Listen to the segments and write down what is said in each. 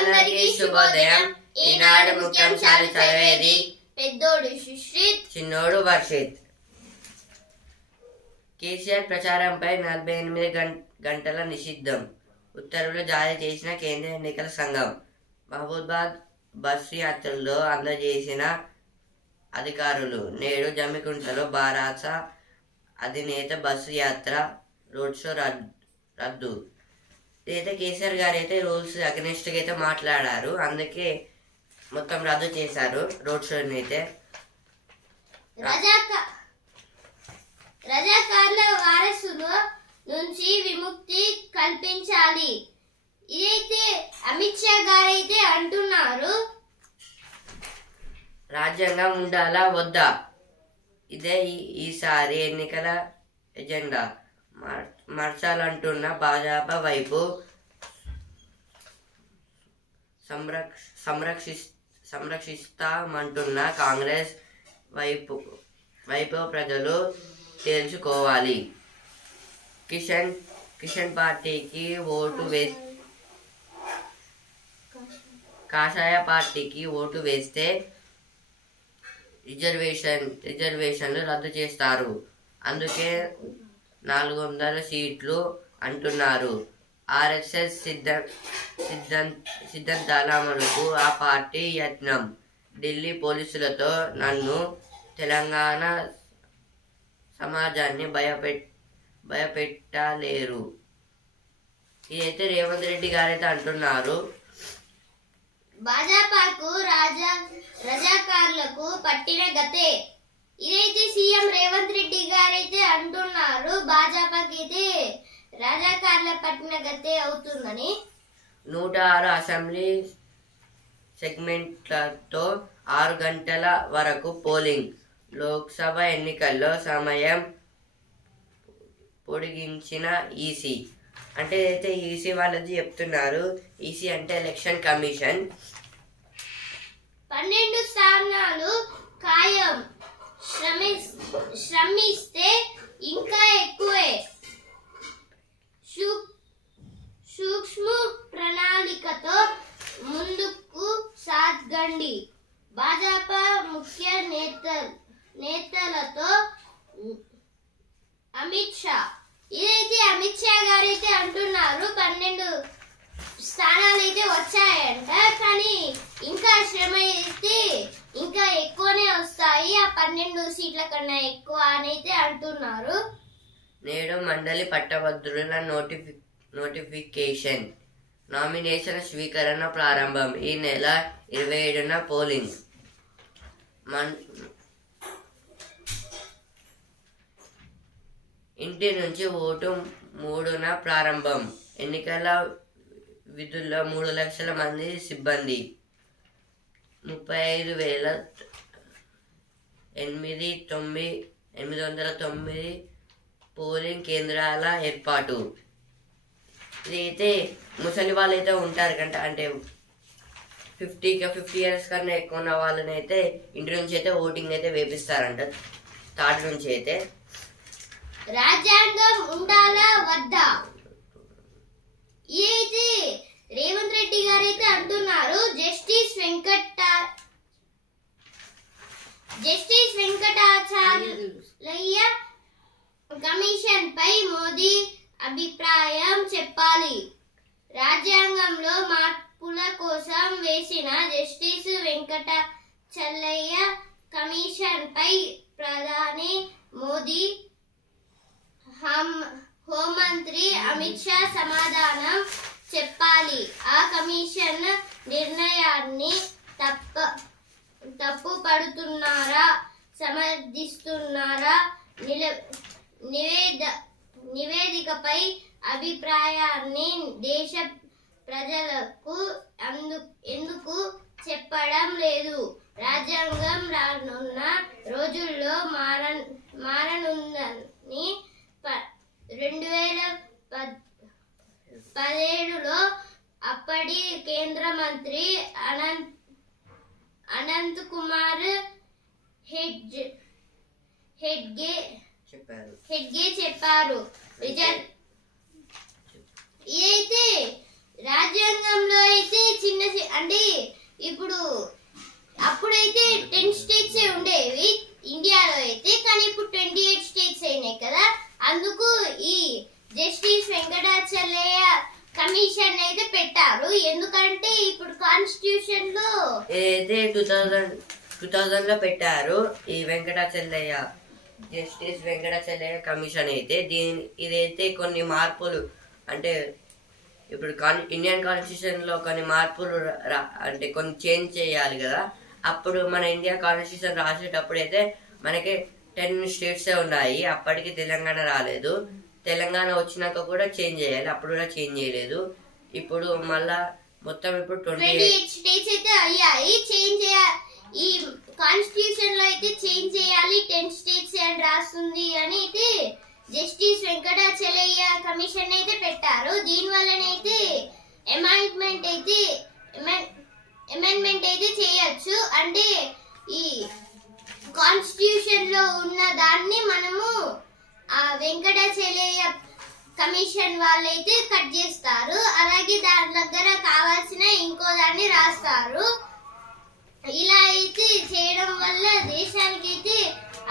అందరికీ శుభోదయం. ఈనాడు ముఖ్యాంశాలు చదివేది పెద్దోడు సుశ్రిత్, చిన్నోడు వర్షిత్. కేసీఆర్ ప్రచారంపై 48 గంటల నిషిద్ధం ఉత్తర్వులు జారీ చేసిన కేంద్ర ఎన్నికల సంఘం. మహబూబాబాద్ బస్సు యాత్రలో అందజేసిన అధికారులు. నేడు జమ్మికుంటలో భారత అధినేత బస్సు యాత్ర రోడ్ షో రద్దు. ఇదైతే కేసీఆర్ గారు అయితే రూల్స్ అగెనిస్ట్గా అయితే మాట్లాడారు, అందుకే మొత్తం రద్దు చేశారు రోడ్ షోని అయితే. రజాకార్ల వారసుల నుంచి విముక్తి కల్పించాలి, ఇదైతే అమిత్ షా గారు అయితే అంటున్నారు. రాజ్యాంగం ఉండాలా వద్దా, ఇదే ఈసారి ఎన్నికల ఎజెండా. మార్చాలంటున్న భాజపా వైపు సంరక్షిస్తామంటున్న కాంగ్రెస్ వైపు ప్రజలు తేల్చుకోవాలి. కిషన్ పార్టీకి ఓటు కాషాయ పార్టీకి ఓటు వేస్తే రిజర్వేషన్లు రద్దు చేస్తారు, అందుకే 400 సీట్లు అంటున్నారు. ఆర్ఎస్ఎస్ సిద్ధాంతాల అమలుకు ఆ పార్టీ యత్నం. ఢిల్లీ పోలీసులతో నన్ను తెలంగాణ సమాజాన్ని భయపెట్టలేరు, ఇదైతే రేవంత్ రెడ్డి గారైతే అంటున్నారు. భాజపాకు రజాకార్లకు పట్టిన గతే, ఇదైతే సీఎం రేవంత్ రెడ్డి గారైతే అంటున్నారు. భాజపాకి అయితే రజాకార్ల పట్టిన గతే అవుతుందని. 106 అసెంబ్లీ సెగ్మెంట్లతో 6 గంటల వరకు పోలింగ్. లోక్సభ ఎన్నికల్లో సమయం పొడిగించిన ఈసీ. అంటే అయితే ఈసీ వాళ్ళది చెప్తున్నారు. ఈసీ అంటే ఎలక్షన్ కమిషన్. 12 స్థానాలు ఖాయం, శ్రమిస్తే ఇంకా ఎక్కువే. సూక్ష్మ ప్రణాళికతో ముందుకు సాగండి. భాజపా ముఖ్య నేతలతో అమిత్ షా. ఇదైతే అమిత్ షా గారైతే అంటున్నారు 12 స్థానాలు అయితే వచ్చాయంట, కానీ ఇంకా శ్రమ అయితే ఇంకా ఎక్కువనే వస్తాయి, ఆ 12 సీట్ల కన్నా ఎక్కువ అని అయితే అంటున్నారు. నేడు మండలి పట్టభద్రుల నోటిఫికేషన్, నామినేషన్ స్వీకరణ ప్రారంభం. ఈ నెల 27న పోలింగ్. ఇంటి నుంచి ఓటు 3న ప్రారంభం. ఎన్నికల విధుల్లో 3 లక్షల మంది సిబ్బంది. 35,809 పోలింగ్ కేంద్రాల ఏర్పాటు. ఇదైతే ముసలి వాళ్ళు అయితే ఉంటారు కంట, అంటే 50 ఇయర్స్ కన్నా ఎక్కువ ఉన్న వాళ్ళని అయితే ఇంటి నుంచి అయితే ఓటింగ్ అయితే వేపిస్తారంట, థర్డ్ నుంచి అయితే. రాజ్యాంగం ఉండాలా వద్దా, ఇదైతే రేవంత్ రెడ్డి గారైతే అంటున్నారు. జస్టిస్ వెంకటాచార్య కమిషన్ పై మోదీ అభిప్రాయం చెప్పాలి. రాజ్యాంగంలో మార్పుల కోసం వేసిన జస్టిస్ వెంకటాచలయ్య కమిషన్ పై ప్రధాని మోదీ, హోంమంత్రి అమిత్ షా సమాధానం చెప్పాలి. ఆ కమిషన్ నిర్ణయాన్ని తప్పు పడుతున్నారా, సమర్థిస్తున్నారా, నివేదికపై అభిప్రాయాన్ని దేశ ప్రజలకు ఎందుకు చెప్పడం లేదు. రాజ్యాంగం రానున్న రోజుల్లో మారనుందని 2017లో అప్పటి కేంద్ర మంత్రి అనంత్ కుమార్ హెగ్డే చెప్పారు. ఇదైతే రాజ్యాంగంలో అయితే చిన్న అంటే ఇప్పుడు అప్పుడైతే 10 స్టేట్స్ ఉండేవి ఇండియాలో అయితే, కానీ ఇప్పుడు 28 స్టేట్స్ అయినాయి కదా. అందుకు ఈ జస్టిస్ వెంకటాచలయ్య కమిషన్ అయితే పెట్టారు. ఎందుకంటే ఇప్పుడు కాన్స్టిట్యూషన్ లో ఏదైతే 2000 లో పెట్టారు ఈ వెంకటాచలయ్య జస్టిస్ వెంకటాచలయ్య కమిషన్ అయితే ఇదైతే కొన్ని మార్పులు అంటే ఇప్పుడు ఇండియన్ కాన్స్టిట్యూషన్ లో కొన్ని మార్పులు అంటే కొన్ని చేంజ్ చేయాలి కదా. అప్పుడు మన ఇండియా కాన్స్టిట్యూషన్ రాసేటప్పుడు అయితే మనకి 10 స్టేట్స్ ఉన్నాయి. అప్పటికి తెలంగాణ రాలేదు. తెలంగాణ వచ్చినాక కూడా చేంజ్ చేయాలి, అప్పుడు కూడా చేంజ్ చేయలేదు. ఇప్పుడు మళ్ళా మొత్తం ఇప్పుడు 28 స్టేట్స్ అయితే అయ్యాయి. చేంజ్ ఈ కాన్స్టిట్యూషన్ లో అయితే చేంజ్ చేయాలి 10 స్టేట్స్ అని రాస్తుంది అని అయితే జస్టిస్ వెంకటాచలయ్య కమిషన్ అయితే పెట్టారు. దీని వల్లనైతే అమెండ్మెంట్ అయితే చేయొచ్చు. అంటే ఈ కాన్స్టిట్యూషన్ లో ఉన్న దాన్ని మనము ఆ వెంకటాచలయ్య కమిషన్ వాళ్ళైతే కట్ చేస్తారు. అలాగే దాని దగ్గర కావాల్సిన ఇంకో దాన్ని రాస్తారు. ఇలా అయితే చేయడం వల్ల దేశానికి అయితే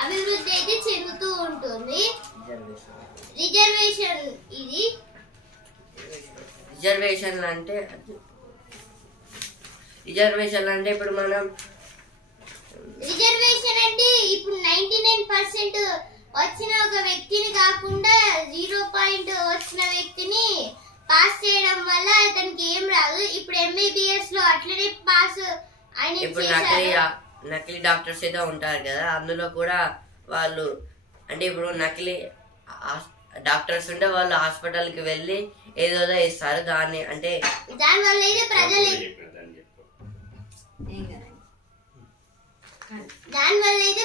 అభివృద్ధి అయితే చెందుతూ ఉంటుంది. రిజర్వేషన్ అంటే ఇప్పుడు మనం రిజర్వేషన్ అంటే ఇప్పుడు 99% వచ్చిన ఒక వ్యక్తిని కాకుండా 0 వచ్చిన వ్యక్తిని పాస్ చేయడం వల్ల అతనికి ఏం రాదు. ఇప్పుడు MBBS లో అట్లనే పాస్ ఇప్పుడు నకిలీ డాక్టర్స్ ఏదో ఉంటారు కదా, అందులో కూడా వాళ్ళు అంటే ఇప్పుడు నకిలీ డాక్టర్స్ ఉంటే వాళ్ళు హాస్పిటల్ కి వెళ్ళి ఏదోదో ఇస్తారు. దాని వల్ల అయితే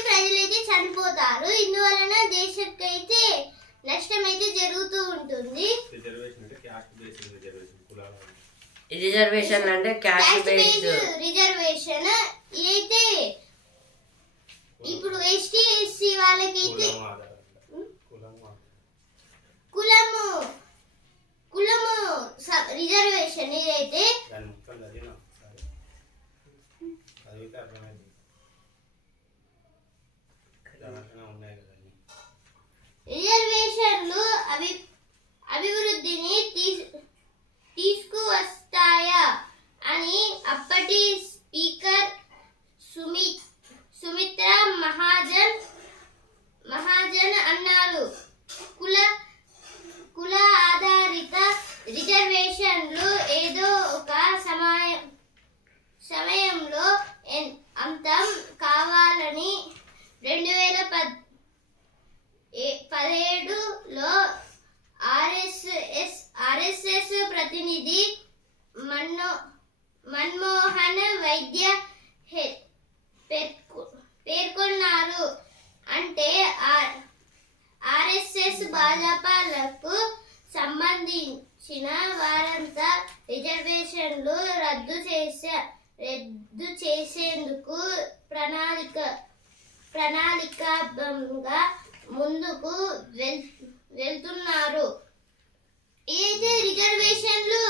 ప్రజలైతే చనిపోతారు. ఇందువలన దేశానికి అయితే నష్టం అయితే జరుగుతూ ఉంటుంది. రిజర్వేషన్ అంటే క్యాస్ట్ బేస్డ్ రిజర్వేషన్. అయితే ఇప్పుడు ST SC వాళ్ళకైతే కులము రిజర్వేషన్. ఇదైతే రిజర్వేషన్లు అభివృద్ధిని తీసుకువస్తాయా అని అప్పటి స్పీకర్ సుమిత్రా మహాజన్ అన్నారు. కుల ఆధారిత రిజర్వేషన్లు ఏదో ఒక సమయంలో అంతం కావాలని 2017లో RSS ప్రతినిధి మన్మోహన్ వైద్య పేర్కొన్నారు. అంటే RSS భాజపాలకు సంబంధించిన వారంతా రిజర్వేషన్లు రద్దు చేసేందుకు ప్రణాళికాబద్ధంగా ముందుకు వెళ్తున్నారు. ఏదైతే రిజర్వేషన్లు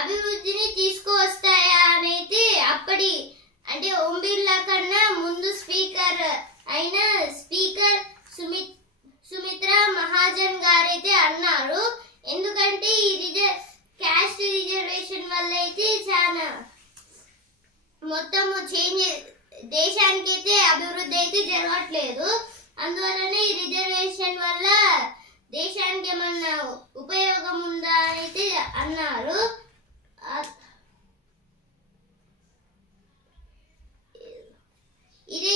అభివృద్ధిని తీసుకువస్తాయా అనేది అప్పటి అంటే ఓం బిర్లా కన్నా ముందు స్పీకర్ అయిన స్పీకర్ సుమిత్రా మహాజన్ గారైతే అన్నారు. ఎందుకంటే ఈ క్యాస్ట్ రిజర్వేషన్ వల్ల అయితే చాలా మొత్తము చేంజ్ దేశానికి అయితే అభివృద్ధి అయితే జరగట్లేదు. అందువల్లనే ఈ రిజర్వేషన్ వల్ల దేశానికి ఏమన్నా ఉపయోగం ఉందా అయితే అన్నారు. ఇది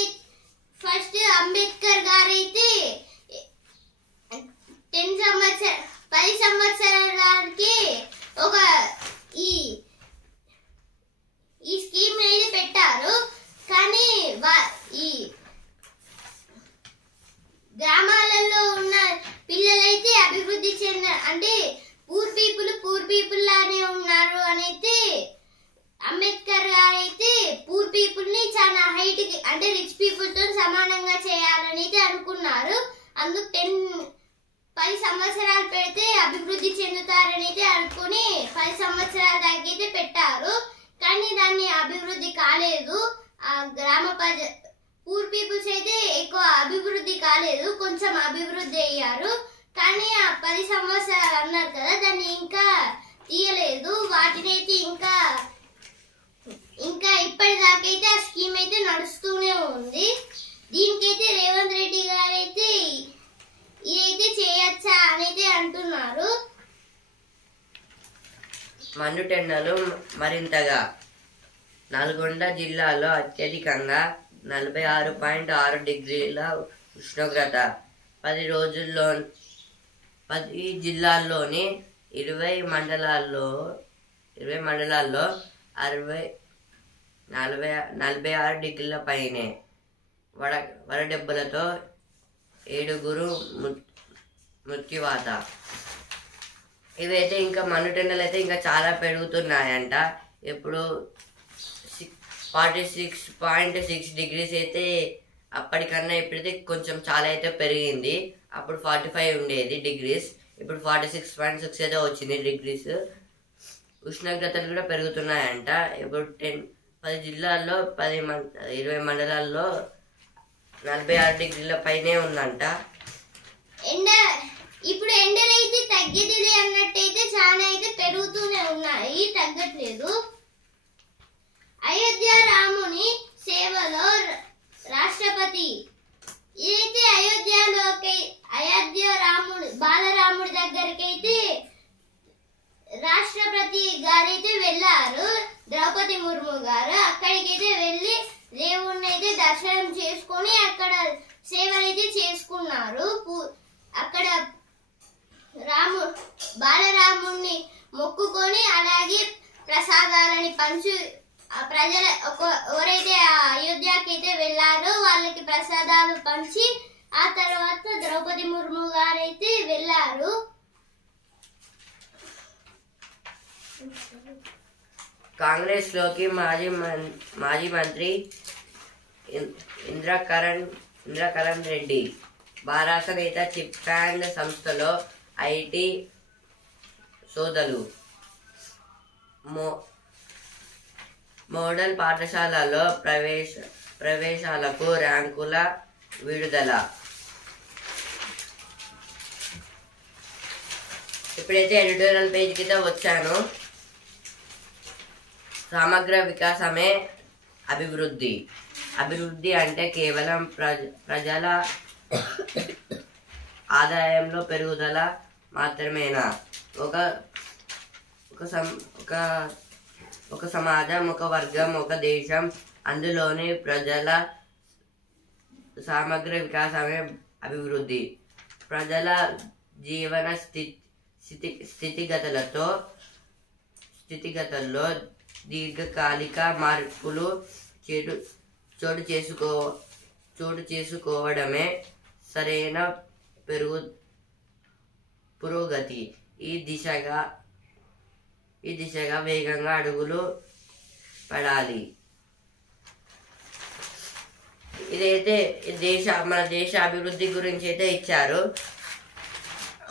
ఫస్ట్ అంబేద్కర్ గారైతే 10 సంవత్సరాలకి ఒక ఈ స్కీమ్ అనేది పెట్టారు. కానీ ఈ గ్రామాలలో ఉన్న పిల్లలైతే అభివృద్ధి అంటే పూర్ పీపుల్ లానే ఉన్నారు అనైతే అంబేద్కర్ గారైతే పూర్ పీపుల్ ని చాలా హైట్ అంటే రిచ్ పీపుల్ తో సమానంగా చేయాలని అయితే అనుకున్నారు. అందుకు 10 సంవత్సరాలు పెడితే అభివృద్ధి చెందుతారని అయితే అనుకుని 10 సంవత్సరాల దాకా అయితే పెట్టారు. కానీ దాన్ని కాలేదు. ఆ గ్రామ పూర్ పీపుల్స్ అయితే ఎక్కువ అభివృద్ధి కాలేదు, కొంచెం అభివృద్ధి అయ్యారు. కానీ ఆ 10 సంవత్సరాలు అన్నారు కదా, దాన్ని ఇంకా తీయలేదు. వాటిని అయితే ఇంకా ఇప్పటిదాకైతే ఆ స్కీమ్ అయితే నడుస్తూనే ఉంది. దీనికైతే రేవంత్ రెడ్డి గారు అయితే ఇదైతే చేయొచ్చా అని అయితే అంటున్నారు. మండుటెండలు మరింతగా. నల్గొండ జిల్లాలో అత్యధికంగా 46.6 డిగ్రీల ఉష్ణోగ్రత. 10 జిల్లాల్లోని 20 మండలాల్లో 46 డిగ్రీల పైనే. వడదెబ్బలతో 7 మృత్యువాత. ఇవైతే ఇంకా మండుటెండలు అయితే ఇంకా చాలా పెరుగుతున్నాయంట. ఇప్పుడు 46.6 డిగ్రీస్ అయితే అప్పటికన్నా ఇప్పుడైతే కొంచెం చాలా అయితే పెరిగింది. అప్పుడు 45 ఉండేది డిగ్రీస్, ఇప్పుడు 46.6 అయితే వచ్చింది డిగ్రీస్. ఉష్ణోగ్రతలు కూడా పెరుగుతున్నాయంట. ఇప్పుడు 10 జిల్లాల్లో 20 మండలాల్లో 46 డిగ్రీల పైనే ఉందంట. ఇప్పుడు ఎండలు అయితే తగ్గేది అన్నట్టయితే చాలా అయితే పెరుగుతూనే ఉన్నాయి, తగ్గట్లేదు. అయోధ్య రాముని సేవలో రాష్ట్రపతి. ఇదైతే అయోధ్య బాలరాముడి దగ్గరికి అయితే రాష్ట్రపతి గారైతే వెళ్ళారు, ద్రౌపది ముర్ము గారు. అక్కడికైతే వెళ్ళి దేవుణ్ణి అయితే దర్శనం చేసుకొని అక్కడ సేవలైతే చేసుకున్నారు. అక్కడ బాలరాముణ్ణి మొక్కుకొని అలాగే ప్రసాదాలని పంచి ఎవరైతే అయోధ్యకి అయితే వెళ్ళారో వాళ్ళకి ప్రసాదాలు పంచి ఆ తర్వాత ద్రౌపది ముర్ము గారైతే వెళ్ళారు. కాంగ్రెస్ లోకి మాజీ మంత్రి ఇంద్రకరణ్ రెడ్డి. భారత నేత చిప్ అండ్ సంస్థలో ఐటీ సోదలు. మోడల్ పాఠశాలలో ప్రవేశాలకు ర్యాంకుల విడుదల. ఇప్పుడైతే ఎడిటోరియల్ పేజ్ కింద వచ్చాను. సమగ్ర వికాసమే అభివృద్ధి. అభివృద్ధి అంటే కేవలం ప్రజల ఆదాయంలో పెరుగుదల మాత్రమేనా? ఒక సమాజం, ఒక వర్గం, ఒక దేశం, అందులోని ప్రజల సమగ్ర వికాసమే అభివృద్ధి. ప్రజల జీవన స్థితిగతుల్లో దీర్ఘకాలిక మార్పులు చోటు చేసుకోవడమే సరైన పురోగతి. ఈ దిశగా వేగంగా అడుగులు పడాలి. ఇదైతే మన దేశ అభివృద్ధి గురించి అయితే ఇచ్చారు.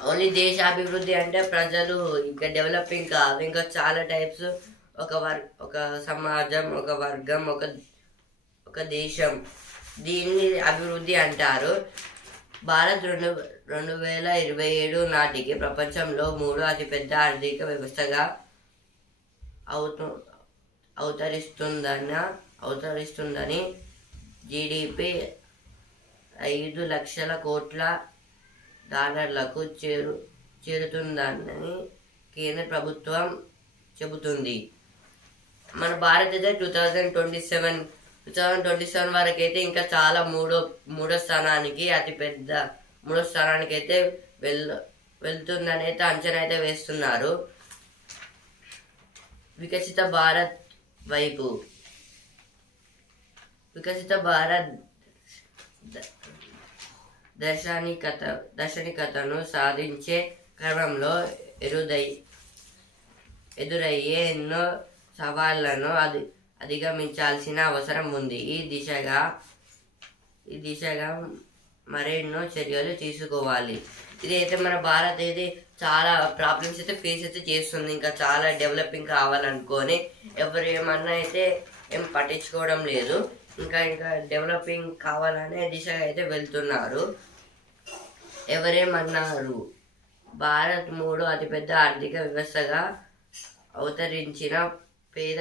ఓన్లీ దేశ అభివృద్ధి అంటే ప్రజలు ఇంకా డెవలపింగ్ కాదు, ఇంకా చాలా టైప్స్. ఒక సమాజం, ఒక వర్గం, ఒక దేశం, దీన్ని అభివృద్ధి అంటారు. భారత్ 2027 నాటికి ప్రపంచంలో 3వ అతిపెద్ద ఆర్థిక వ్యవస్థగా అవతరిస్తుందని, జీడిపి $5 లక్షల కోట్ల చేరుతుందని కేంద్ర ప్రభుత్వం చెబుతుంది. మన భారత్ అయితే 2027 వరకు అయితే ఇంకా చాలా మూడో స్థానానికి అయితే వెళ్తుందని అయితే అంచనా అయితే వేస్తున్నారు. వికసిత భారత్ వైపు. వికసిత భారత్ దర్శనికతను సాధించే క్రమంలో ఎదురయ్యే ఎన్నో సవాళ్లను అధిగమించాల్సిన అవసరం ఉంది. ఈ దిశగా మరెన్నో చర్యలు తీసుకోవాలి. ఇదైతే మన భారత్ అయితే చాలా ప్రాబ్లమ్స్ అయితే ఫేస్ అయితే చేస్తుంది. ఇంకా చాలా డెవలపింగ్ కావాలనుకొని ఎవరు ఏమన్నా అయితే ఏం పట్టించుకోవడం లేదు. ఇంకా డెవలపింగ్ కావాలనే దిశగా అయితే వెళ్తున్నారు. ఎవరేమన్నారు, భారత్ 3వ అతిపెద్ద ఆర్థిక వ్యవస్థగా అవతరించిన పేద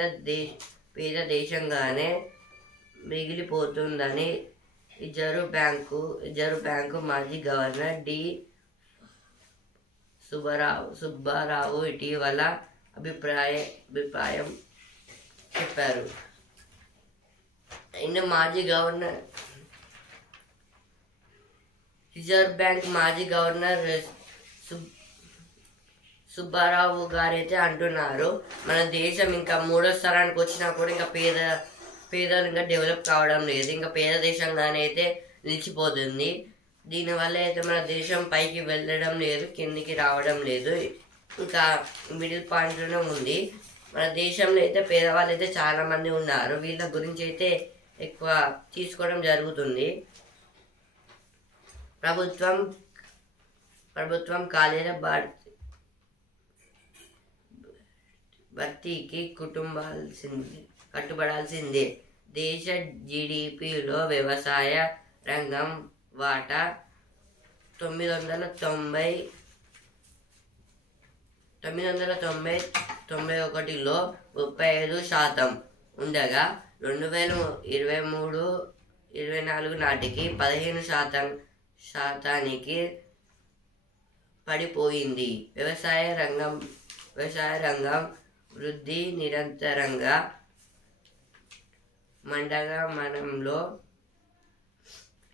దేశంగానే మిగిలిపోతుందని రిజర్వ్ బ్యాంకు మాజీ గవర్నర్ డి సుబ్బారావు ఇటీవల అభిప్రాయం చెప్పారు. మాజీ గవర్నర్ రిజర్వ్ బ్యాంక్ మాజీ గవర్నర్ సుబ్బారావు గారైతే అంటున్నారు, మన దేశం ఇంకా 3వ స్థానానికి వచ్చినా కూడా ఇంకా పేదలు ఇంకా డెవలప్ కావడం లేదు, ఇంకా పేద దేశంగానే అయితే నిలిచిపోతుంది. దీనివల్ల అయితే మన దేశం పైకి వెళ్ళడం లేదు, కిందికి రావడం లేదు, ఇంకా మిడిల్ పాయింట్లోనే ఉంది. మన దేశంలో అయితే పేదవాళ్ళు అయితే చాలా మంది ఉన్నారు. వీళ్ళ గురించి అయితే ఎక్కువ తీసుకోవడం జరుగుతుంది. ప్రభుత్వం ఖాళీల భర్తీకి కట్టుబడాల్సిందే. దేశ జీడిపిలో వ్యవసాయ రంగం వాటా 1991లో 35% ఉండగా 2023-24 నాటికి 15% పడిపోయింది. వ్యవసాయ రంగం వృద్ధి నిరంతరంగా మండగమనంలో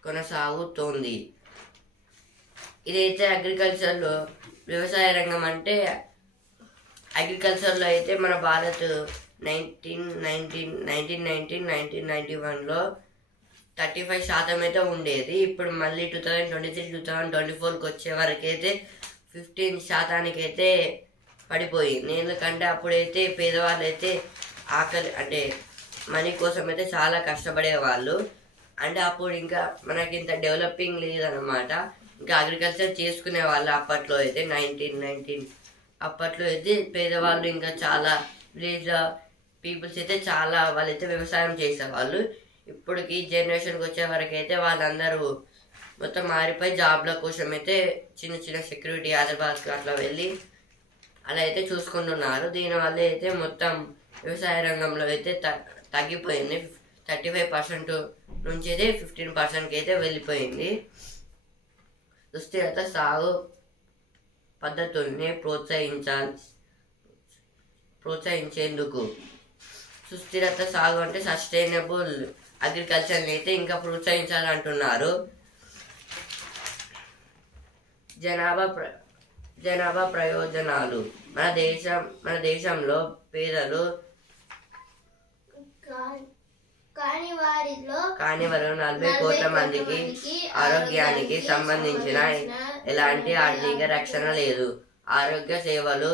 కొనసాగుతోంది. ఇదైతే అగ్రికల్చర్లో వ్యవసాయ రంగం అంటే అగ్రికల్చర్లో అయితే మన భారత్ 1991లో 35% అయితే ఉండేది. ఇప్పుడు మళ్ళీ 2023-2024కి వచ్చే వరకు అయితే 15% అయితే పడిపోయింది. ఎందుకంటే అప్పుడైతే పేదవాళ్ళు అయితే ఆకలి అంటే మనీ కోసం అయితే చాలా కష్టపడేవాళ్ళు. అంటే అప్పుడు ఇంకా మనకి ఇంత డెవలపింగ్ లేదన్నమాట. ఇంకా అగ్రికల్చర్ చేసుకునే వాళ్ళు అప్పట్లో అయితే 1919 అప్పట్లో అయితే పేదవాళ్ళు ఇంకా చాలా విలేజ్ పీపుల్స్ అయితే చాలా వాళ్ళైతే వ్యవసాయం చేసేవాళ్ళు. ఇప్పటికి జనరేషన్కి వచ్చే వరకు అయితే వాళ్ళందరూ మొత్తం మారిపోయి జాబ్ల కోసం అయితే చిన్న చిన్న సెక్యూరిటీ హైదరాబాద్కి అట్లా వెళ్ళి అలా అయితే చూసుకుంటున్నారు. దీనివల్ల అయితే మొత్తం వ్యవసాయ రంగంలో అయితే తగ్గిపోయింది. 35% నుంచి అయితే 15%కి అయితే వెళ్ళిపోయింది. సుస్థిరత సాగు పద్ధతుల్ని ప్రోత్సహించేందుకు సుస్థిరత సాగు అంటే సస్టైనబుల్ అగ్రికల్చర్ని అయితే ఇంకా ప్రోత్సహించాలంటున్నారు. జనాభా ప్రయోజనాలు మన దేశంలో పేదలు కాని వారిలో 40 కోట్ల మందికి ఆరోగ్యానికి సంబంధించిన ఎలాంటి ఆర్థిక రక్షణ లేదు. ఆరోగ్య సేవలు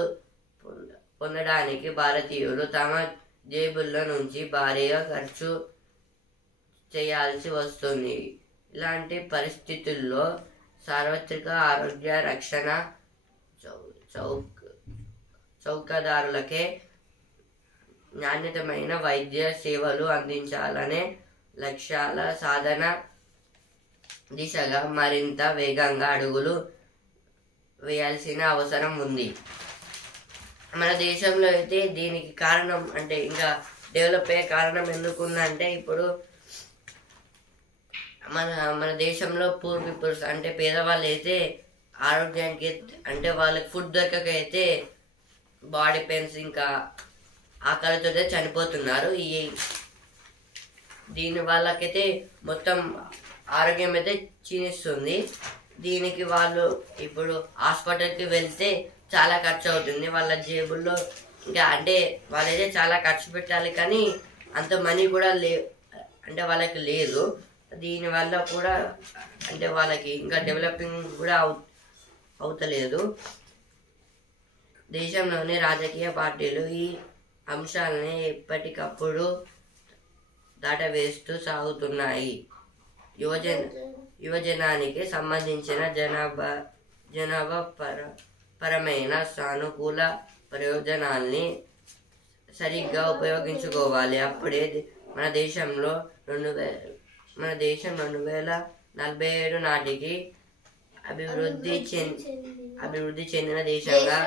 పొందడానికి భారతీయులు తమ జేబుల్లో నుంచి భారీగా ఖర్చు చేయాల్సి వస్తుంది. ఇలాంటి పరిస్థితుల్లో సార్వత్రిక ఆరోగ్య రక్షణ చౌకదారులకే నాణ్యతమైన వైద్య సేవలు అందించాలనే లక్ష్యాల సాధన దిశగా మరింత వేగంగా అడుగులు వేయాల్సిన అవసరం ఉంది. మన దేశంలో అయితే దీనికి కారణం అంటే ఇంకా డెవలప్ అయ్యే కారణం ఎందుకుందంటే ఇప్పుడు మన దేశంలో పూర్ పీపుల్స్ అంటే పేదవాళ్ళు అయితే ఆరోగ్యానికి అంటే వాళ్ళకి ఫుడ్ దొరకక అయితే బాడీ పెయిన్స్ ఇంకా ఆకలితో చనిపోతున్నారు. దీని వాళ్ళకైతే మొత్తం ఆరోగ్యం అయితే క్షీణిస్తుంది. దీనికి వాళ్ళు ఇప్పుడు హాస్పిటల్కి వెళ్తే చాలా ఖర్చు అవుతుంది. వాళ్ళ జేబుల్లో ఇంకా అంటే వాళ్ళైతే చాలా ఖర్చు పెట్టాలి, కానీ అంత మనీ కూడా అంటే వాళ్ళకి లేదు. దీనివల్ల కూడా అంటే వాళ్ళకి ఇంకా డెవలపింగ్ కూడా అవుతలేదు. దేశంలోని రాజకీయ పార్టీలు ఈ అంశాలని ఎప్పటికప్పుడు దాటవేస్తూ సాగుతున్నాయి. యువజనానికి సంబంధించిన జనాభా పరమైన సానుకూల ప్రయోజనాల్ని సరిగ్గా ఉపయోగించుకోవాలి. అప్పుడే మన దేశంలో 2047 నాటికి అభివృద్ధి చెందిన దేశంగా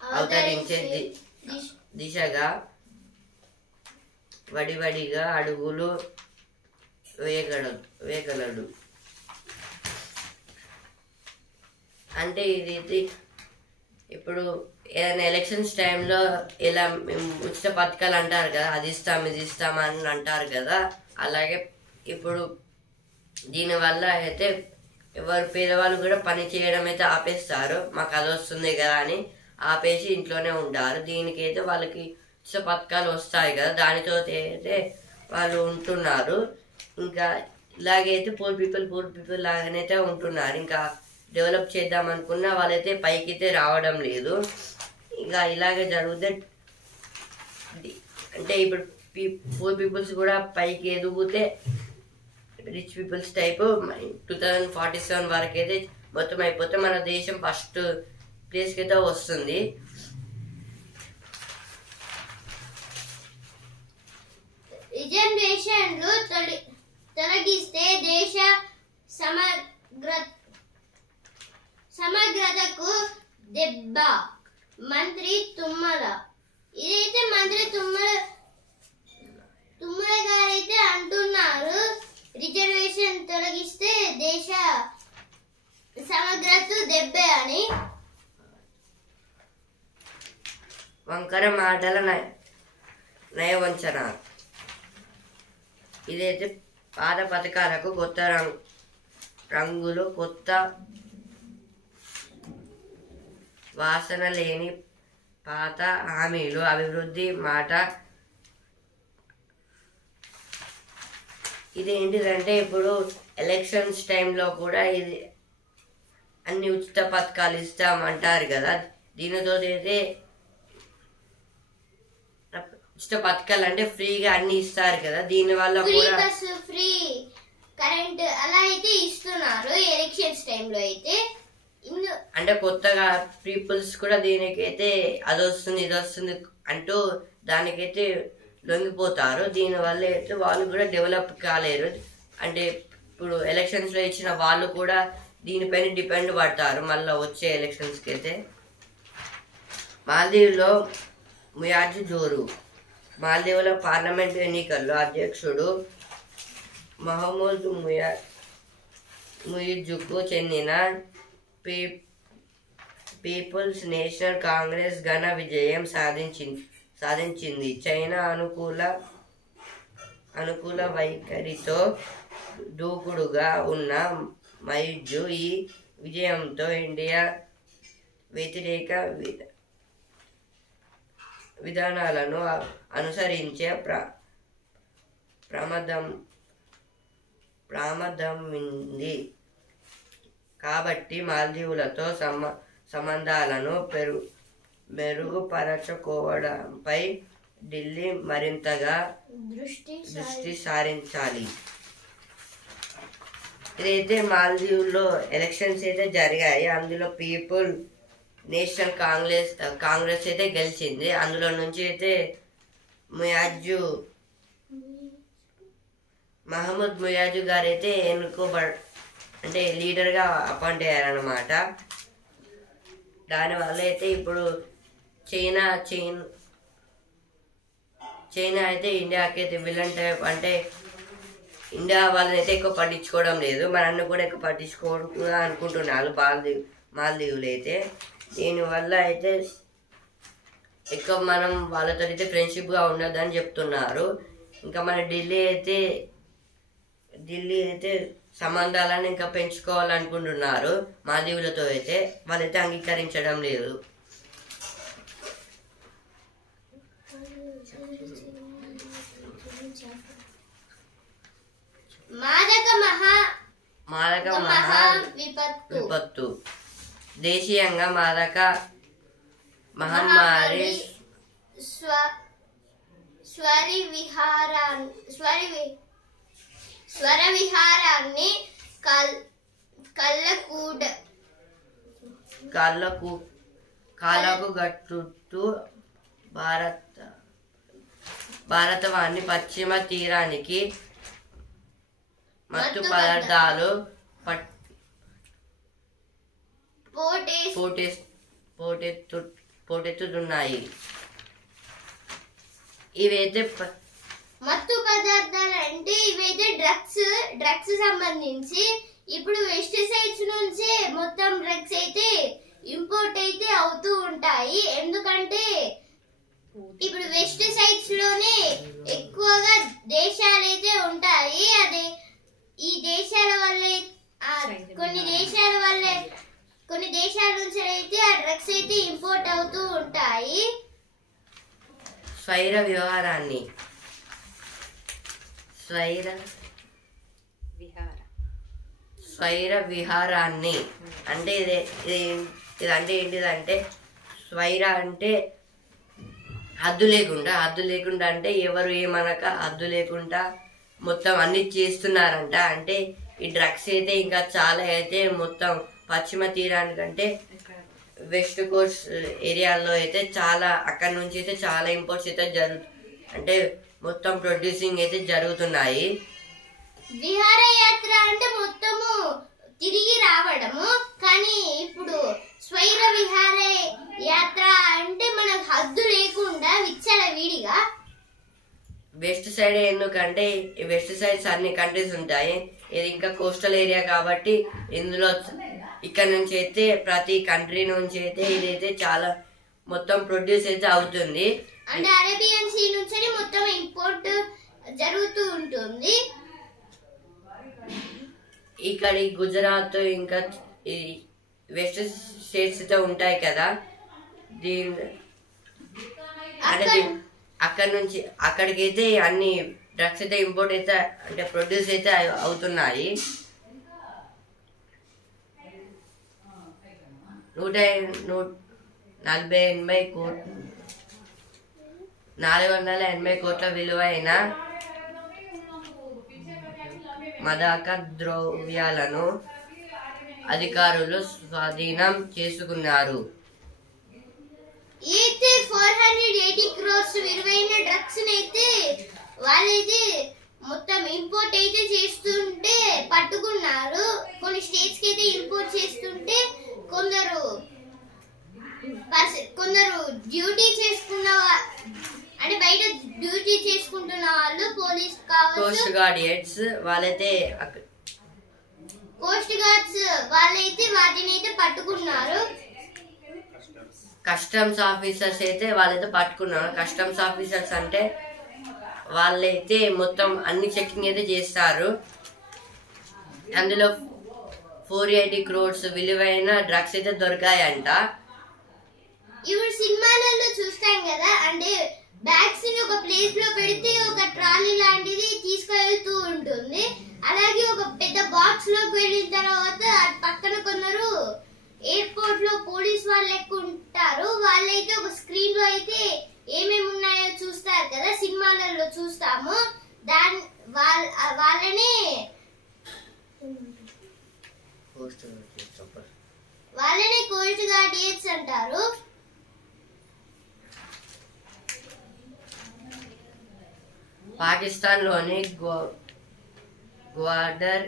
అవతరించే దిశగా వడివడిగా అడుగులు వేయగలడు. అంటే ఇది ఇప్పుడు ఏదైనా ఎలక్షన్స్ టైంలో ఇలా ఉచిత పథకాలు అంటారు కదా, అది ఇస్తాం ఇది ఇస్తాం అని అంటారు కదా, అలాగే ఇప్పుడు దీనివల్ల అయితే ఎవరు పేదవాళ్ళు కూడా పని చేయడం అయితే ఆపేస్తారు. మాకు అది వస్తుంది కదా అని ఆపేసి ఇంట్లోనే ఉంటారు. దీనికి అయితే వాళ్ళకి ఉచిత పథకాలు వస్తాయి కదా, దానితో అయితే వాళ్ళు ఉంటున్నారు. ఇంకా ఇలాగైతే పూర్ పీపుల్ లాగానైతే ఉంటున్నారు. ఇంకా డెవలప్ చేద్దాం అనుకున్నా వాళ్ళైతే పైకి రావడం లేదు. ఇంకా ఇలాగే జరుగుతే అంటే ఇప్పుడు పూర్ పీపుల్స్ కూడా పైకి ఎదుగుతే రిచ్ పీపుల్స్ టైప్ 2047 వరకు అయితే మొత్తం అయిపోతే మన దేశం ఫస్ట్ ప్లేస్కి అయితే వస్తుంది. రిజర్వేషన్లు తొలగిస్తే దేశ సమగ్రతకు దెబ్బ. మంత్రి తుమ్మల ఇదైతే మంత్రి తుమ్మల గారైతే అంటున్నారు, రిజర్వేషన్ తొలగిస్తే దేశ సమగ్రత దెబ్బే అని. వంకర మాటల నయవంచన. ఇదైతే పాత పథకాలకు కొత్త రంగులు, కొత్త వాసన లేని పాత హామీలు, అభివృద్ధి మాట. ఇది ఏంటిదంటే ఇప్పుడు ఎలక్షన్స్ టైంలో కూడా ఇది అన్ని ఉచిత పథకాలు ఇస్తామంటారు కదా, దీనితో అయితే ఉచిత పథకాలు అంటే ఫ్రీగా అన్ని ఇస్తారు కదా, దీని వల్ల కూడా ఫ్రీ కరెంట్ అలా అయితే ఇస్తున్నారు ఎలక్షన్స్ టైంలో అయితే. అంటే కొత్తగా పీపుల్స్ కూడా దీనికైతే అది వస్తుంది ఇది వస్తుంది అంటూ దానికైతే లొంగిపోతారు. దీనివల్ల అయితే వాళ్ళు కూడా డెవలప్ కాలేరు. అంటే ఇప్పుడు ఎలక్షన్స్లో ఇచ్చిన వాళ్ళు కూడా దీనిపైన డిపెండ్ పడతారు మళ్ళీ వచ్చే ఎలక్షన్స్కి అయితే. మాల్దీవ్లో ముయాజు జోరు. మాల్దీవుల పార్లమెంట్ ఎన్నికల్లో అధ్యక్షుడు మహమూద్ ముయిజుకు చెందిన పీపుల్స్ నేషనల్ కాంగ్రెస్ ఘన విజయం సాధించింది. చైనా అనుకూల వైఖరితో దూకుడుగా ఉన్న ముయిజు ఈ విజయంతో ఇండియా వ్యతిరేక విధానాలను అనుసరించే ప్రమాదమింది. కాబట్టి మాల్దీవులతో సంబంధాలను మెరుగుపరచుకోవడంపై ఢిల్లీ మరింతగా దృష్టి సారించాలి. ఇదైతే మాల్దీవుల్లో ఎలక్షన్స్ అయితే జరిగాయి. అందులో పీపుల్ నేషనల్ కాంగ్రెస్ అయితే గెలిచింది. అందులో నుంచి అయితే మహమూద్ ముయాజు గారు అయితే అంటే లీడర్గా అపాయింట్ అయ్యారనమాట. దానివల్ల అయితే ఇప్పుడు చైనా అయితే ఇండియాకి అయితే విలన్ టైప్. అంటే ఇండియా వాళ్ళని అయితే ఎక్కువ పట్టించుకోవడం లేదు, మనల్ని కూడా ఎక్కువ పట్టించుకోవడం అనుకుంటున్నారు మాల్దీవులు అయితే. దీనివల్ల అయితే ఎక్కువ మనం వాళ్ళతో అయితే ఫ్రెండ్షిప్గా ఉండదని చెప్తున్నారు. ఇంకా మన ఢిల్లీ అయితే సంబంధాలను ఇంకా పెంచుకోవాలనుకుంటున్నారు మాల్దీవులతో అయితే. వాళ్ళైతే అంగీకరించడం లేదు. మాదక మహా విపత్తు. దేశీయంగా మాదక మహమ్మారి స్వర విహారాన్ని కాళ్ళకు గట్టుతూ భారతవాణి పశ్చిమ తీరానికి మత్తు పదార్థాలు పోటెత్తుతున్నాయి. ఇవైతే మత్తు పదార్థాలు అంటే ఇవైతే డ్రగ్స్ సంబంధించి ఇప్పుడు వెస్ట్ సైడ్స్ నుంచే మొత్తం డ్రగ్స్ అయితే ఇంపోర్ట్ అయితే అవుతూ ఉంటాయి. ఎందుకంటే ఇప్పుడు వెస్ట్ సైడ్స్ లోనే ఎక్కువగా దేశాలు అయితే ఉంటాయి. అదే ఈ దేశాల వల్లే కొన్ని దేశాల నుంచి అయితే ఆ డ్రగ్స్ అయితే ఇంపోర్ట్ అవుతూ ఉంటాయి. స్వైర విహారాన్ని అంటే ఇదంటే ఏంటిదంటే స్వైర అంటే హద్దు లేకుండా అంటే ఎవరు ఏమనక హద్దు లేకుండా మొత్తం అన్ని చేస్తున్నారంట. అంటే ఈ డ్రగ్స్ అయితే ఇంకా చాలా అయితే మొత్తం పశ్చిమ తీరానికంటే వెస్ట్ కోస్ట్ ఏరియాలో అయితే చాలా అక్కడ నుంచి అయితే చాలా ఇంపోర్ట్స్ అయితే అంటే మొత్తం ప్రొడ్యూసింగ్ అయితే జరుగుతున్నాయి. విహారయాత్ర అంటే మొత్తము తిరిగి రావడము, కానీ ఇప్పుడు స్వైర విహార యాత్ర అంటే మనకు హద్దు లేకుండా విచ్చల వీడిగా వెస్ట్ సైడ్ ఎందుకంటే వెస్ట్ సైడ్స్ అన్ని కంట్రీస్ ఉంటాయి. ఇది ఇంకా కోస్టల్ ఏరియా కాబట్టి ఇందులో ఇక్కడ నుంచి అయితే ప్రతి కంట్రీ నుంచి అయితే ఇదైతే చాలా మొత్తం ప్రొడ్యూస్ అయితే అవుతుంది. అంటే అరేబియన్ సీ నుంచి మొత్తం ఇంపోర్ట్ జరుగుతూ ఉంటుంది. ఇక్కడ గుజరాత్ ఇంకా ఈ వెస్ట్ స్టేట్స్ అయితే ఉంటాయి కదా, అక్కడ నుంచి అక్కడికైతే అన్ని డ్రగ్స్ అయితే ఇంపోర్ట్ అయితే అంటే ప్రొడ్యూస్ అయితే అవుతున్నాయి. 480 కోట్ల విలువైన మాదక ద్రవ్యాలను అధికారులు స్వాధీనం చేసుకున్నారు. 480 crores విలువైన డ్రగ్స్ అయితే వాళ్ళైతే మొత్తం ఇంపోర్ట్ అయితే చేస్తుంటే పట్టుకున్నారు. కొన్ని స్టేట్స్ కి అయితే ఇంపోర్ట్ చేస్తుంటే కొందరు డ్యూటీ చేసుకున్న అంటే బయట డ్యూటీ చేసుకుంటున్న వాళ్ళు పోలీస్ కావచ్చు, కోస్ట్ గార్డ్స్ వాళ్ళైతే వాటిని అయితే పట్టుకున్నారు. కస్టమ్స్ ఆఫీసర్స్ అయితే వాళ్ళైతే పట్టుకున్నారు. కస్టమ్స్ ఆఫీసర్స్ అంటే వాళ్ళైతే మొత్తం అన్ని చెకింగ్ అయితే చేస్తారు. అందులో 480 crores విలువైన డ్రగ్స్ అయితే దొరికాయంట. ఇప్పుడు సినిమాలలో చూస్తాం కదా, అంటే బ్యాగ్స్ ని ఒక ప్లేస్ లో పెడితే ఒక ట్రాలీ లాంటిది తీసుకెళ్తూ ఉంటుంది. అలాగే ఒక పెద్ద బాక్స్ లోకి వెళ్ళిన తర్వాత పక్కన కొందరు ఎయిర్పోర్ట్ లో పోలీస్ వాళ్ళు ఎక్కువ ఉంటారు. వాళ్ళైతే ఒక స్క్రీన్ లో అయితే ఏమేమి ఉన్నాయో చూస్తారు కదా, సినిమాలలో చూస్తాము. వాళ్ళనే కోస్ట్ గార్డియన్స్ అంటారు. పాకిస్తాన్ లోని గ్వాడర్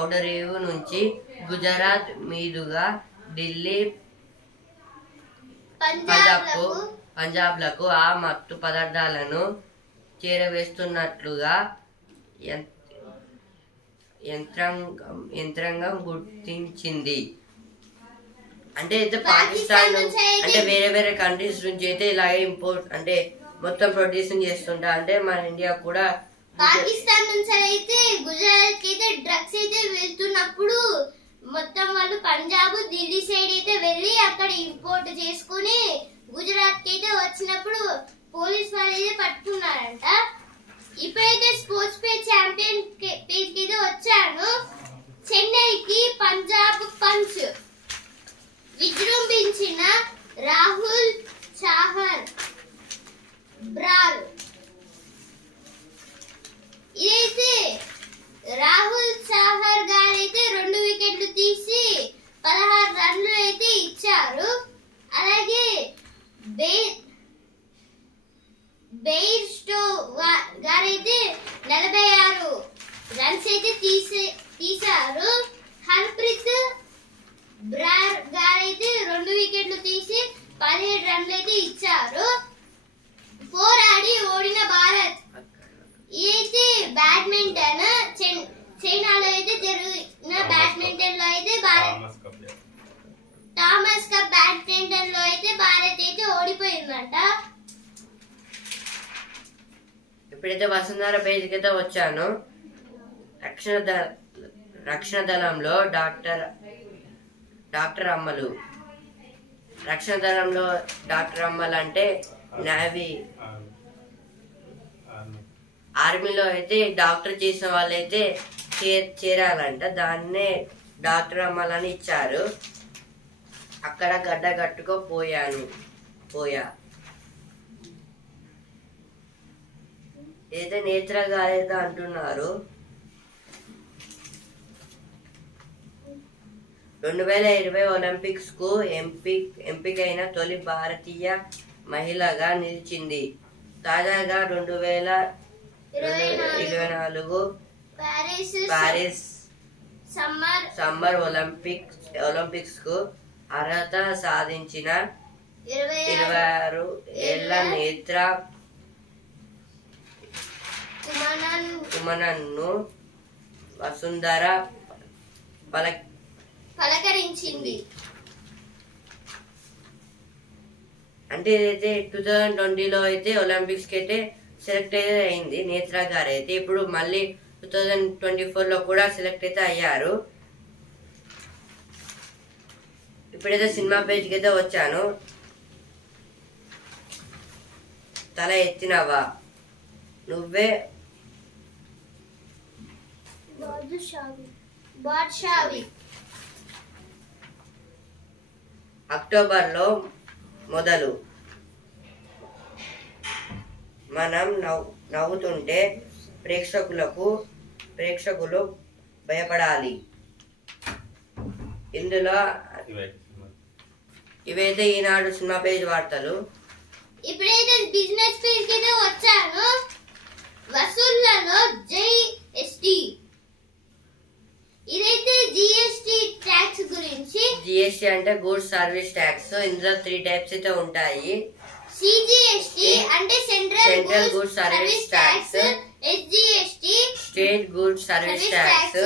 ఔడరేవు నుంచి గుజరాత్ మీదుగా ఢిల్లీ పంజాబ్లకు ఆ మత్తు పదార్థాలను చేరవేస్తున్నట్లుగా యంత్రాంగం గుర్తించింది. అంటే అయితే పాకిస్తాన్ అంటే వేరే కంట్రీస్ నుంచి అయితే ఇలాగే ఇంపోర్ట్ అంటే మొత్తం ప్రొడ్యూసింగ్ చేస్తుంటా. అంటే మన ఇండియా కూడా పాకిస్తాన్ నుంచి అయితే గుజరాత్ కి అయితే డ్రగ్స్ అయితే వెళ్తున్నప్పుడు మొత్తం వాళ్ళు పంజాబ్ ఢిల్లీ సైడ్ అయితే వెళ్ళి అక్కడ ఇంపోర్ట్ చేసుకుని గుజరాత్ కి అయితే వచ్చినప్పుడు పోలీస్ వాళ్ళు అయితే పట్టుకున్నారంట. ఇప్పుడైతే స్పోర్ట్స్ పేజ్ ఛాంపియన్ పేజ్ కి అయితే వచ్చాను. చెన్నైకి పంజాబ్ పంచ్ విజృంభించిన రాహుల్ చాహర్ బ్రాల్. ఇదైతే రాహుల్ చాహర్ గారు అయితే 2 వికెట్లు తీసి 16 రన్లు అయితే ఇచ్చారు. బెయిర్ స్టో గారైతే 46 రన్స్ అయితే తీశారు. హర్ప్రీత్ బ్రార్ గారైతే 2 వికెట్లు తీసి 17 రన్లు అయితే ఇచ్చారు. పోరాడి ఓడిన భారత్. ఇదైతే బ్యాడ్మింటన్ చైనాలో అయితే జరిగిన బ్యాడ్మింటన్ లో అయితే థామస్ కప్ బ్యాడ్మింటన్ లో అయితే భారత్ అయితే ఓడిపోయిందంట. ఇప్పుడైతే వసుంధర పేజీకి అయితే వచ్చాను. రక్షణ దళంలో డాక్టర్ అమ్మలు. రక్షణ దళంలో డాక్టర్ అమ్మలు అంటే నేవీ ఆర్మీలో అయితే డాక్టర్ చేసిన వాళ్ళైతే చేరాలంట. దాన్నే డాక్టర్ అమ్మాలని ఇచ్చారు. అక్కడ గడ్డ కట్టుకో పోయా ఏదైతే నేత్ర గాయత అంటున్నారు. 2020 ఒలింపిక్స్ కు ఎంపికైన తొలి భారతీయ మహిళగా నిలిచింది. తాజాగా 2024 పారిస్ సమ్మర్ ఒలింపిక్స్ కు అర్హత సాధించిన 26 ఏళ్ల నేత్ర కుమనన్ను వసుంధర పలకరించింది. అంటే ఇదైతే 2020లో అయితే ఒలింపిక్స్ కి అయితే సెలెక్ట్ అయితే అయింది నేత్ర గారు అయితే. ఇప్పుడు మళ్ళీ 2024లో కూడా సెలెక్ట్ అయితే అయ్యారు. ఇప్పుడైతే సినిమా పేజ్కి అయితే వచ్చాను. తల ఎత్తినవా నువ్వే అక్టోబర్లో మొదలు. మనం నవ్వుతుంటే ప్రేక్షకులు భయపడాలి. ఇందులో ఇవైతే ఈనాడు సినిమా పేజ్ వార్తలు. ఇప్పుడైతే బిజినెస్ పేజ్ కి వచ్చాను. వసూళ్లలో జీఎస్టీ. ఇదైతే జీఎస్టీ ట్యాక్స్ గురించి. జీఎస్టీ అంటే గూడ్స్ సర్వీస్ ట్యాక్స్. ఇందులో 3 టైప్స్ అయితే ఉంటాయి. సిజిఎస్టీ అంటే central goods service tax. SGST state goods service tax.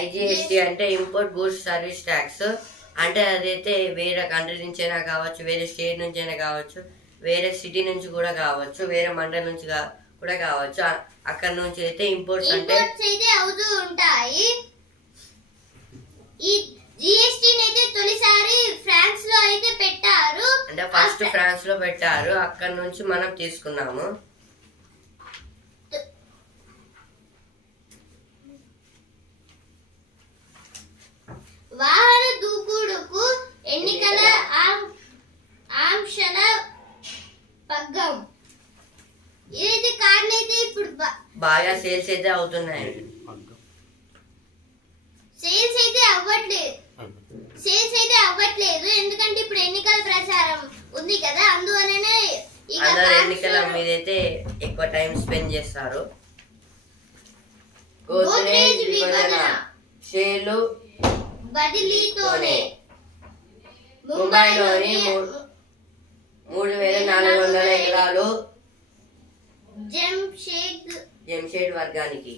IGST అంటే ఇంపోర్ట్ గూడ్స్ సర్వీస్ ట్యాక్స్. అంటే అదైతే వేరే కంట్రీ నుంచైనా కావచ్చు, వేరే స్టేట్ నుంచైనా కావచ్చు, వేరే సిటీ నుంచి కూడా కావచ్చు, వేరే మండలం నుంచి కూడా కావచ్చు. అక్కడ నుంచి అయితే ఇంపోర్ట్స్ అంటే అవుతూ ఉంటాయి. ఈ జిఎస్టీ అయితే తొలిసారి ఫ్రాన్స్ లో అయితే పెట్టారు. అంటే ఫస్ట్ ఫ్రాన్స్ లో పెట్టారు. అక్కడ నుంచి మనం తీసుకున్నాము. వాహన దూకుడుకు ఎన్నికల ఆంక్షల పగ్గం. ఇదైతే కార్లు అయితే ఇప్పుడు బాగా సేల్స్ అయితే అవుతున్నాయి. సేల్స్ అయితే అవ్వట్లేదు. ఎందుకంటే ఇప్పుడు ఎన్నికల ప్రచారం ఉంది కదా, అందువల్లనే ఎన్నికల మీదైతే ఎక్కువ టైం స్పెండ్ చేస్తారు. గోద్రేజ్ విభజన షేర్లు బదిలీతోనే ముంబైలోని 3,400 ఎకరాలు జంషెడ్ వర్గానికి.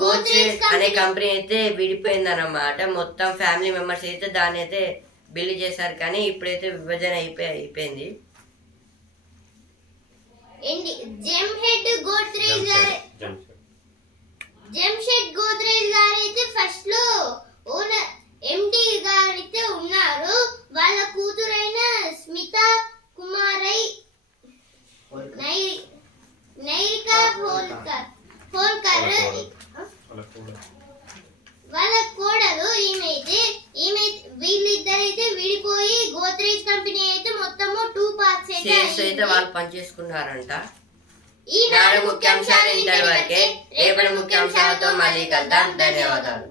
గోద్రేజ్ అనే కంపెనీ అయితే విడిపోయిందన్నమాట. మొత్తం ఫ్యామిలీ మెంబర్స్ అయితే దాన్ని అయితే బిల్లు చేశారు. కానీ ఇప్పుడైతే విభజన అయిపోయింది. జంషెడ్ గోద్రేజ్ గారు అయితే ఫస్ట్ లో ఓనర్ ఎండి గారైతే ఉన్నారు. వాళ్ళ కూతురైన స్మిత కుమారై నైరికా హోల్కర్ వాళ్ళ కోడలు ఈమె వీళ్ళిద్దరైతే విడిపోయి గోద్రేజ్ కంపెనీ అయితే మొత్తము 2 పార్ట్స్ అయితే వాళ్ళు పనిచేసుకున్నారంట. ఈనాడు ముఖ్యాంశాలు ఇంతవరకే. రేపటి ముఖ్యాంశాలతో మళ్ళీ కలుద్దాం. ధన్యవాదాలు.